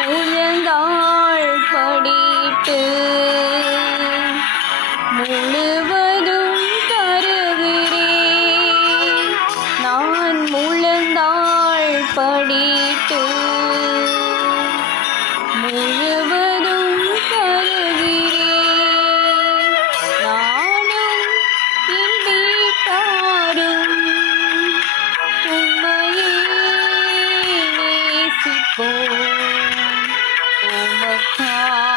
முழங்கால் படிட்டு முழுவதும் தருகிறேன் நான் முழந்தாள் படிட்டு பாடும். உண்மையே நேசிப்போம். உமக்கா